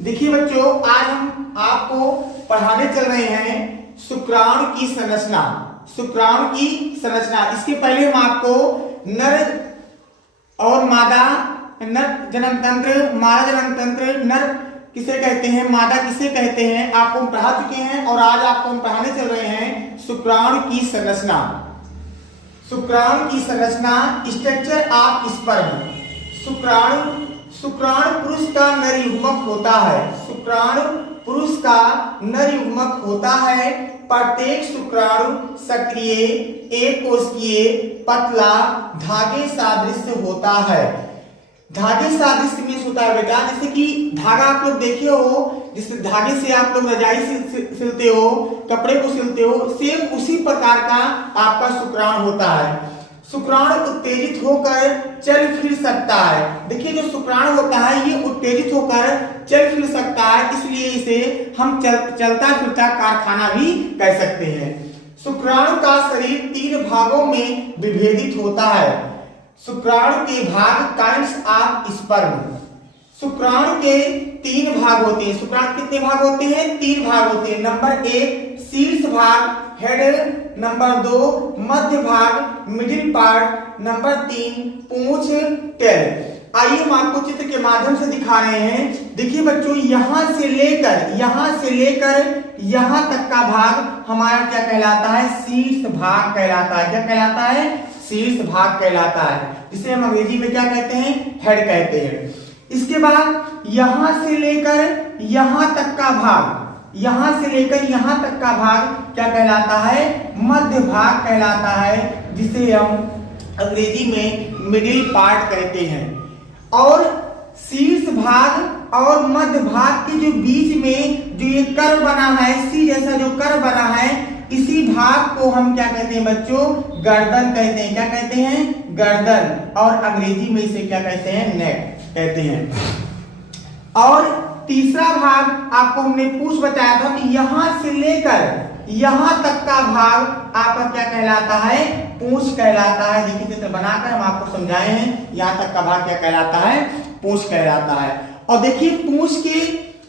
देखिए बच्चों, आज हम आपको पढ़ाने चल रहे हैं शुक्राणु की संरचना। शुक्राणु की संरचना, इसके पहले हम आपको नर और मादा, नर जनन तंत्र, मादा जनन तंत्र, नर किसे कहते हैं, मादा किसे कहते हैं, आपको हम पढ़ा चुके हैं। और आज आपको हम पढ़ाने चल रहे हैं शुक्राणु की संरचना। शुक्राणु की संरचना, स्ट्रक्चर ऑफ स्पर्म। शुक्राणु पुरुष का नर युग्मक होता है। शुक्राणु पुरुष का नर युग्मक होता है। प्रत्येक शुक्राणु सक्रिय, एक कोशिकीय, पतला, धागे सादृश्य होता है। धागे सादृश्य मीन्स होता है बेटा, जैसे कि धागा आप लोग देखे हो, जिस धागे से आप लोग रजाई सिलते हो, कपड़े को सिलते हो, सेम उसी प्रकार का आपका शुक्राणु होता है। शुक्राणु उत्तेजित होकर चल फिर सकता है। देखिए, जो शुक्राणु होता है ये उत्तेजित होकर चल फिर सकता है, इसलिए इसे हम चलता फिरता कारखाना भी कह सकते हैं। शुक्राणु का शरीर 3 भागों में विभेदित होता है। शुक्राणु के भाग काइंड्स ऑफ स्पर्म। शुक्राणु के 3 भाग होते हैं। शुक्राणु कितने भाग होते हैं? 3 भाग होते हैं। नंबर 1 शीर्ष भाग हेड, नंबर 2 मध्य भाग मिडिल पार्ट, नंबर 3 पूंछ टेल। आइए हम आपको चित्र के माध्यम से दिखा रहे हैं। देखिए बच्चों, यहां से लेकर यहां तक का भाग हमारा क्या कहलाता है? शीर्ष भाग कहलाता है। क्या कहलाता है? शीर्ष भाग कहलाता है, जिसे हम अंग्रेजी में क्या कहते हैं? हेड कहते हैं। इसके बाद यहां से लेकर यहां तक का भाग, यहां से लेकर यहां तक का भाग क्या कहलाता है? मध्य भाग कहलाता है, जिसे हम अंग्रेजी में मिडिल पार्ट कहते हैं। और शीर्ष भाग और मध्य भाग के जो बीच में जो ये कर्व बना है, सी जैसा जो कर्व बना है, इसी भाग को हम क्या कहते हैं बच्चों? गर्दन कहते हैं। क्या कहते हैं? गर्दन। और अंग्रेजी में इसे क्या कहते हैं? नेक कहते हैं। और तीसरा भाग आपको हमने पूछ बताया था कि यहां से लेकर यहां तक का भाग आपका क्या कहलाता है? पूंछ कहलाता है। देखिए, चित्र बनाकर हम आपको समझाए हैं, यहां तक का भाग क्या कहलाता है? पूंछ कहलाता है। और देखिए, पूंछ के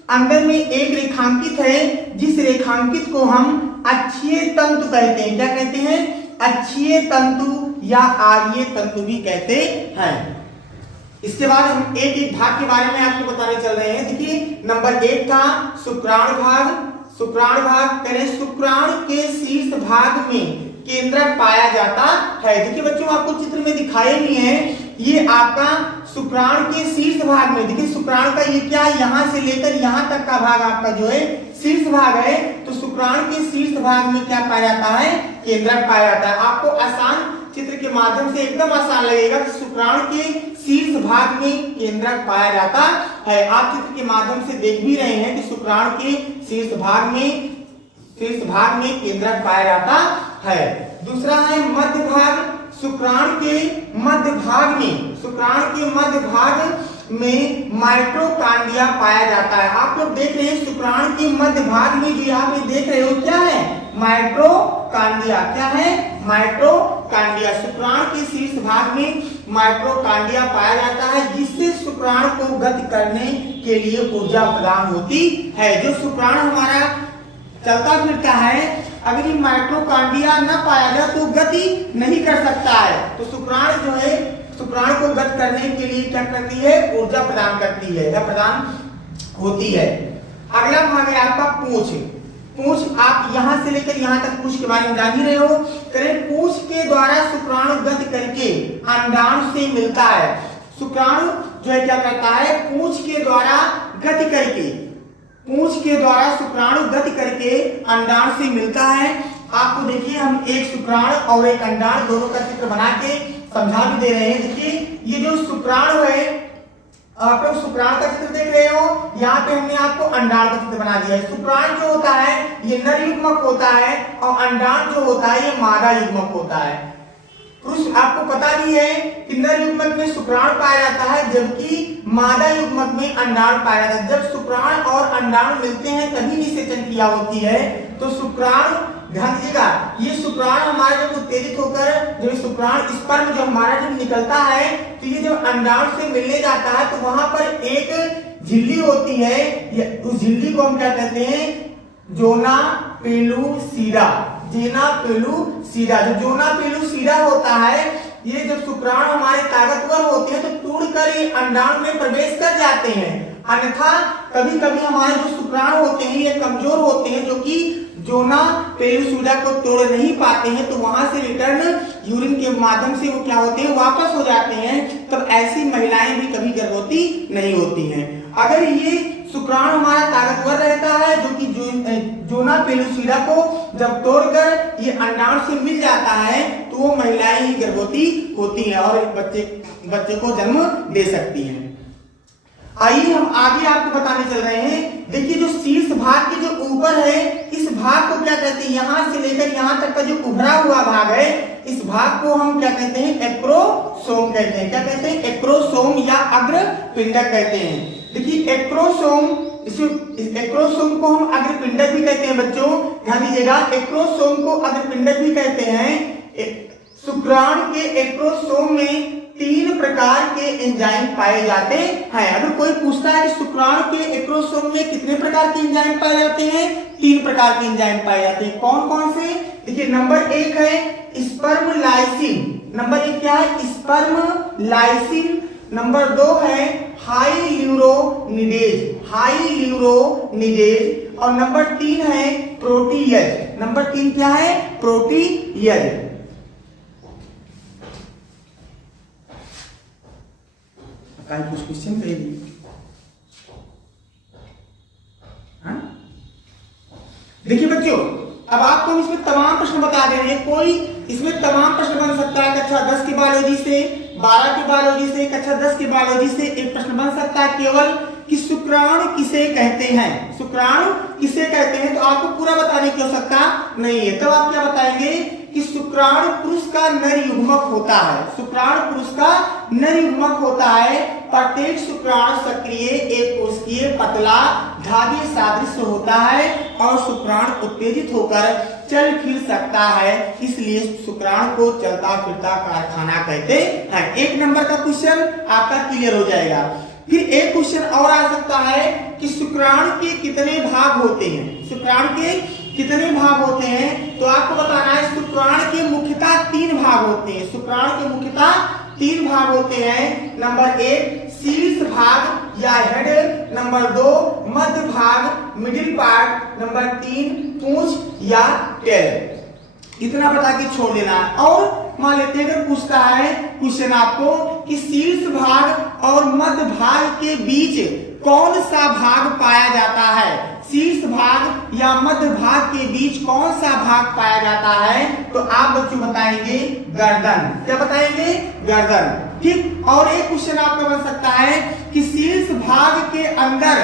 अंदर में एक रेखांकित है, जिस रेखांकित को हम अक्षीय तंतु कहते हैं। क्या कहते हैं? अक्षीय तंतु या आर्य तंतु भी कहते हैं। इसके बाद हम एक एक भाग के बारे में आपको बताने चल रहे हैं। देखिए, नंबर 1 था शुक्राणु भाग। शुक्राणु भाग करें, शुक्राणु के शीर्ष भाग में केंद्रक पाया जाता है। देखिए बच्चों, आपको चित्र में दिखाए भी हैं, ये आपका शुक्राणु के शीर्ष भाग में, देखिए शुक्राणु का ये क्या है? यहां से लेकर यहां तक का भाग आपका जो है शीर्ष भाग है। तो शुक्राणु के शीर्ष भाग में क्या पाया जाता है? केंद्रक पाया जाता है। आपको आसान चित्र के माध्यम से एकदम आसान लगेगा कि शुक्राणु के शीर्ष भाग में केंद्रक पाया जाता है। आप चित्र के माध्यम से देख भी रहे हैं कि शुक्राणु के शीर्ष भाग में केंद्रक पाया जाता है। दूसरा है मध्य भाग। शुक्राणु के मध्य भाग में माइटोकॉन्ड्रिया पाया जाता है। आप लोग देख रहे हैं शुक्राणु के मध्य भाग में जो यहाँ पे देख रहे हो, क्या है? माइटोकॉन्ड्रिया। क्या है? माइटोकॉन्ड्रिया। शुक्राणु के शीर्ष भाग में माइटोकॉन्ड्रिया पाया जाता है, जिससे शुक्राणु को गति करने के लिए ऊर्जा प्रदान होती है। जो शुक्राणु हमारा चलता फिरता है, अगर ये माइटोकॉन्ड्रिया न पाया जाए तो गति नहीं कर सकता है। तो शुक्राणु जो है, शुक्राणु को गति करने के लिए क्या करती है? ऊर्जा प्रदान करती है या प्रदान होती है। अगला भाग है आपका पूंछ। पूंछ, आप यहां से लेकर यहां तक पूंछ के बारे में जान ही रहे हो। करें, पूंछ के द्वारा शुक्राणु गति करके अंडाणु से मिलता है। शुक्राणु जो है क्या करता है? पूंछ के द्वारा गति करके, पूंछ के द्वारा शुक्राणु गति करके अंडाणु से मिलता है। आपको देखिए, हम एक शुक्राणु और एक अंडाणु दोनों का चित्र बना के समझा भी दे रहे हैं। देखिए, ये जो शुक्राणु है, आप लोग शुक्राणु का चित्र देख रहे हो, यहाँ पे हमने आपको अंडाणु का चित्र बना दिया है। शुक्राणु जो होता है ये नर युग्मक होता है, और अंडाणु जो होता है ये मादा युग्मक होता है। पुरुष, आपको पता भी है कि नर युग्मक में शुक्राणु पाया जाता है, जबकि मादा युग्मक में अंडाणु पाया जाता है। जब शुक्राणु और अंडाणु मिलते हैं तभी निषेचन क्रिया होती है। तो शुक्राणु, ध्यान दीजिएगा, ये शुक्राणु हमारा जब उत्तेजित होकर जब शुक्राणु स्पर्म जो हमारा जब निकलता है, तो ये जब अंडाणु से मिलने जाता है तो वहां पर एक झिल्ली होती है, उस झिल्ली को हम क्या कहते हैं, जोना पेलुसिडा। जेना पेलुसिडा, जो जोना पेलुसिडा होता है, ये जब शुक्राणु हमारे ताकतवर होते हैं तो तोड़कर ये अंडाणु में प्रवेश कर जाते हैं। अन्यथा कभी कभी हमारे जो शुक्राणु होते हैं ये कमजोर होते हैं, जो कि जोना पेलुसिडा को तोड़ नहीं पाते हैं, तो वहां से रिटर्न यूरिन के माध्यम से वो क्या होते हैं, वापस हो जाते हैं। तब ऐसी महिलाएं भी कभी गर्भवती नहीं होती हैं। अगर ये शुक्राणु हमारा ताकतवर रहता है, जो कि जोना पेलुसिडा को जब तोड़कर ये अंडाणु से मिल जाता है, तो वो महिलाएं ही गर्भवती होती हैं और बच्चे को जन्म दे सकती हैं। आइए हम आगे आपको बताने चल रहे हैं। देखिए जो शीर्ष भाग के जो ऊपर है, इस भाग को क्या कहते हैं, यहां से लेकर यहां तक का जो उभरा हुआ भाग है, इस भाग को हम क्या कहते हैं, एक्रोसोम कहते हैं। क्या कहते हैं, एक्रोसोम या अग्रपिंडक कहते हैं। देखिए एक्रोसोम, एक्रोसोम को हम अग्रपिंडक भी कहते हैं बच्चों, ध्यान दीजिएगा। एक्रोसोम को अग्रपिंडक भी कहते हैं। शुक्राणु के एक्रोसोम में 3 प्रकार के एंजाइम पाए जाते हैं। अगर कोई पूछता है कि शुक्राणु के एक्रोसोम में कितने प्रकार के एंजाइम पाए जाते हैं, 3 प्रकार के एंजाइम पाए जाते हैं। कौन कौन से? देखिए नंबर 1 है स्पर्मलाइसिन। नंबर 1 क्या है, स्पर्मलाइसिन। नंबर 2 है हाइल्यूरोनिडेज, हाइल्यूरोनिडेज। और नंबर 3 है प्रोटीयज। नंबर 3 क्या है, प्रोटीयज। कुछ क्वेश्चन करिए। देखिए बच्चों, अब आपको इसमें तमाम प्रश्न बता दे रहे हैं। कोई इसमें तमाम प्रश्न बन सकता है। कक्षा 10 की बायोलॉजी से, 12 की बायोलॉजी से, कक्षा 10 की बायोलॉजी से एक प्रश्न बन सकता है केवल कि शुक्राणु किसे कहते हैं, शुक्राणु किसे कहते हैं। तो आपको पूरा बताने की आवश्यकता नहीं है। तो आप क्या बताएंगे कि शुक्राणु पुरुष का नर युग्मक होता है। शुक्राणु पुरुष का नर युग्मक होता है। प्रत्येक शुक्राणु सक्रिय, एक कोशिकीय, पतला, धागे सादृश होता है और शुक्राणु उत्तेजित होकर चल फिर सकता है, इसलिए शुक्राणु को चलता फिरता कारखाना कहते हैं। 1 नंबर का क्वेश्चन आपका क्लियर हो जाएगा। फिर एक क्वेश्चन और आ सकता है कि शुक्राणु के कितने भाग होते हैं, शुक्राणु के कितने भाग होते हैं। तो आपको बताना है शुक्राणु के मुख्यतः 3 भाग होते हैं। शुक्राणु के मुख्यतः 3 भाग होते हैं। नंबर 1 शीर्ष भाग या हेड, नंबर 2 मध्य भाग मिडिल पार्ट, नंबर 3 पूंछ या टेल। इतना बता के छोड़ देना है। और मान लेते हैं अगर पूछता है क्वेश्चन आपको कि शीर्ष भाग और मध्य भाग के बीच कौन सा भाग पाया जाता है, शीर्ष भाग या मध्य भाग के बीच कौन सा भाग पाया जाता है, तो आप बच्चों बताएंगे गर्दन। क्या बताएंगे, गर्दन। ठीक। और एक क्वेश्चन आपका बन सकता है कि शीर्ष भाग के अंदर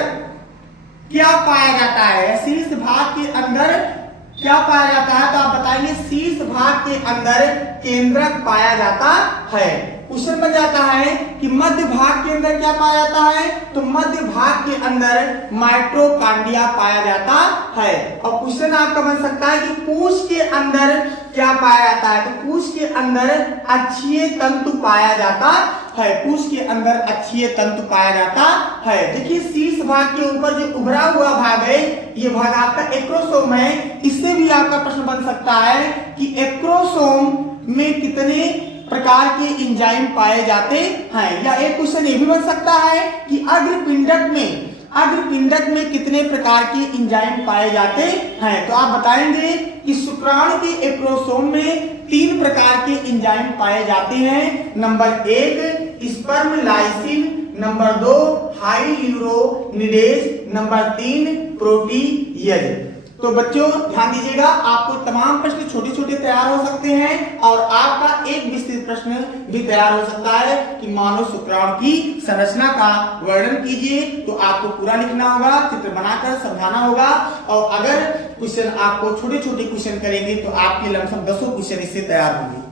क्या पाया जाता है, शीर्ष भाग के अंदर क्या पाया जाता है। तो आप बताएंगे शीर्ष भाग के अंदर केंद्रक पाया जाता है। क्वेश्चन बन जाता है कि मध्य भाग के अंदर क्या पाया जाता है, तो मध्य भाग के अंदर माइटोकॉन्ड्रिया पाया जाता है। और क्वेश्चन आपका बन सकता है कि पूंछ के अंदर क्या पाया जाता है, तो पूंछ के अंदर अक्षीय तंतु पाया जाता है, पूंछ के अंदर अक्षीय तंतु पाया जाता है। देखिए शीर्ष भाग के ऊपर जो उभरा हुआ भाग है, ये भाग आपका एक्रोसोम है। इससे भी आपका प्रश्न बन सकता है कि एक्रोसोम में कितने प्रकार के एंजाइम पाए जाते हैं। या एक क्वेश्चन ये भी बन सकता है कि अग्रपिंडक में कितने प्रकार के एंजाइम पाए जाते हैं। तो आप बताएंगे कि शुक्राणु के एक्रोसोम में 3 प्रकार के एंजाइम पाए जाते हैं। Number 1 spermlysin, number 2 hyaluronidase, number 3 protease. तो बच्चों ध्यान दीजिएगा, आपको तमाम प्रश्न छोटे छोटे तैयार हो सकते हैं और आपका एक विस्तृत प्रश्न भी तैयार हो सकता है कि मानव शुक्राणु की संरचना का वर्णन कीजिए। तो आपको पूरा लिखना होगा, चित्र बनाकर समझाना होगा। और अगर क्वेश्चन आपको छोटे छोटे क्वेश्चन करेंगे तो आपके लमसम 10 क्वेश्चन इससे तैयार होंगे।